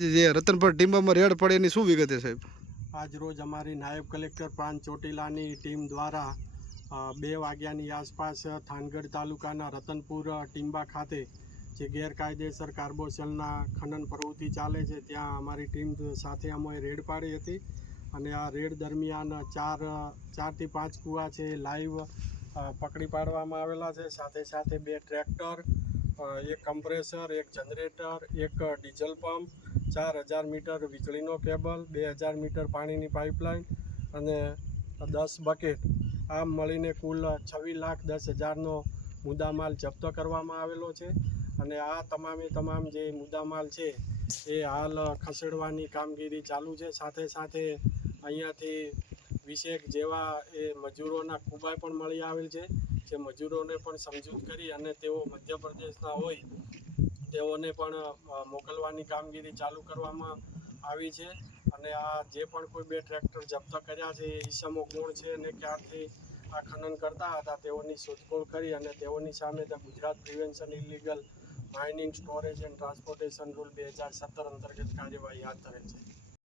જે રતનપર ટીમ્બામાં રેડ પડે એની શું વિગતે સાહેબ આજ રોજ અમારી નાયબ કલેક્ટર પ્રાંત ચોટીલાની ટીમ દ્વારા બે વાગ્યાની આસપાસ થાનગઢ તાલુકાના રતનપુર ટીંબા ખાતે જે ગેરકાયદેસર કાર્બોસેલના ખનન પ્રવૃત્તિ ચાલે છે, ત્યાં અમારી ટીમ સાથે અમે રેડ પાડી હતી અને આ રેડ દરમિયાન ચાર, ચારથી પાંચ કૂવા છે લાઈવ પકડી પાડવામાં આવેલા છે. સાથે સાથે બે ટ્રેક્ટર એક કમ્પ્રેસર, એક જનરેટર, એક ડીઝલ પંપ, ચાર હજાર મીટર વીજળીનો કેબલ, બે હજાર મીટર પાણીની પાઇપલાઇન અને દસ બકેટ. આમ મળીને કુલ છવ્વીસ લાખ દસ હજારનો મુદ્દામાલ જપ્ત કરવામાં આવેલો છે. અને આ તમામે તમામ જે મુદ્દામાલ છે, એ હાલ ખસેડવાની કામગીરી ચાલુ છે. સાથે સાથે અહીંયાથી વિશેક જેવા એ મજૂરોના કુબાય પણ મળી આવેલ છે. જે મજૂરોને પણ સમજૂત કરી અને તેઓ મધ્યપ્રદેશના હોય, તેઓને પણ મોકલવાની કામગીરી ચાલુ કરવામાં આવી છે. અને આ જે પણ કોઈ બે ટ્રેક્ટર જપ્ત કર્યા છે, એ ઈસમો કોણ છે અને ક્યારથી આ ખનન કરતા હતા, તેઓની શોધખોળ કરી અને તેઓની સામે the Gujarat prevention illegal mining storage and transportation rule બે હજાર સત્તર અંતર્ગત કાર્યવાહી હાથ ધરેલ છે.